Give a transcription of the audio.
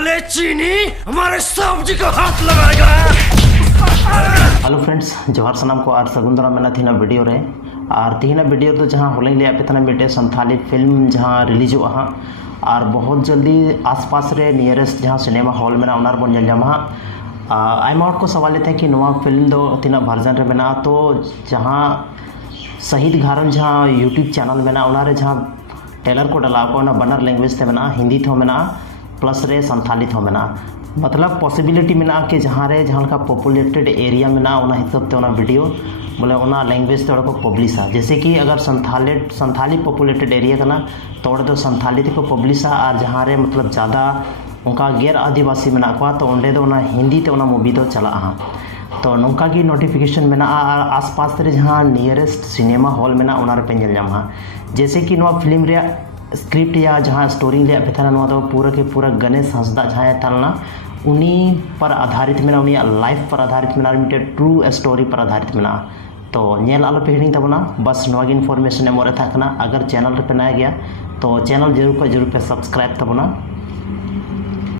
साले चीनी हमारे सब्जी को हाथ लगाएगा। हेलो फ्रेंड्स, जोहार सनाम को और सगुन दाराम मेना थीना वीडियो रे और तीना वीडियो तो जहाँ होलें लिया पे तना मिटे संथाली फिल्म जहाँ रिलीज हुआ हाँ और बहुत जल्दी आसपास रे नियरेस्ट जहाँ सिनेमा हॉल में उनार बन जल जामा आयमा हॉट को सवाल थे कि नवा फिल्म दो तीना वर्जन रे मेना तो जहाँ शहीद घारन जहाँ यूट्यूब चैनल में उनारे जहाँ टेलर को डला को ना बनर लैंग्वेज थे मेना हिंदी थो मेना प्लस रे संथाली थो मेना मतलब पॉसिबिलिटी में कि जहाँ रे जहाँ का पॉपुलेटेड एरिया में ना हिसाब से वीडियो बोले उना लैंग्वेज ते को पब्लिशा जैसे कि अगर संथाली पॉपुलेटेड एरिया का ना तो तो संथाली ते को पब्लिशा और जहाँ रे मतलब ज़्यादा उनका गैर आदिवासी में को तो उन्हें तो हिंदी ते मूवी तो चला हाँ तो नौका की नोटिफिकेशन में आसपास रे जहाँ नियरेस्ट सिनेमा हॉल में उनार पे जल जाम जैसे कि फिल्म रे स्क्रिप्ट या जहाँ स्टोरी ले पे था तो पूरा के पूरा गणेश हंसदा जहाँ था उन्हीं पर आधारित में उन्हीं लाइफ पर आधारित में मिट्टे ट्रू स्टोरी पर आधारित में तो नेल आलो पे हिड़ी तबना बस नोगी इन्फॉर्मेशन एमोरे था अगर चैनल पे नया गया तो चैनल जरूर पे सब्सक्राइब तबना।